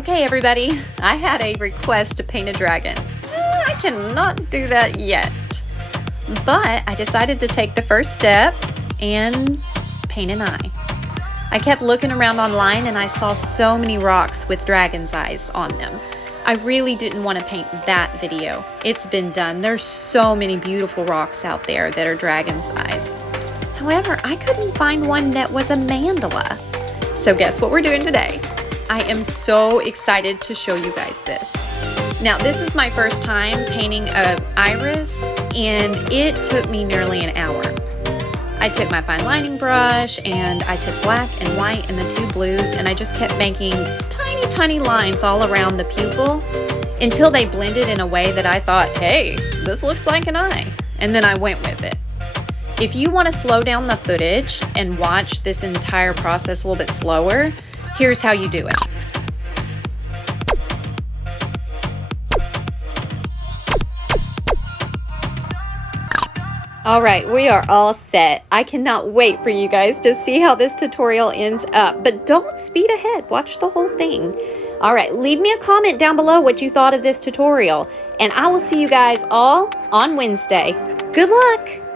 Okay, everybody, I had a request to paint a dragon. I cannot do that yet, but I decided to take the first step and paint an eye. I kept looking around online and I saw so many rocks with dragon's eyes on them. I really didn't want to paint that video. It's been done. There's so many beautiful rocks out there that are dragon's eyes. However, I couldn't find one that was a mandala. So guess what we're doing today? I am so excited to show you guys this. Now, this is my first time painting an iris, and it took me nearly an hour. I took my fine lining brush, and I took black and white and the two blues, and I just kept making tiny, tiny lines all around the pupil until they blended in a way that I thought, hey, this looks like an eye. And then I went with it. If you want to slow down the footage and watch this entire process a little bit slower, here's how you do it. All right, we are all set. I cannot wait for you guys to see how this tutorial ends up, but don't speed ahead. Watch the whole thing. All right, leave me a comment down below what you thought of this tutorial, and I will see you guys all on Wednesday. Good luck.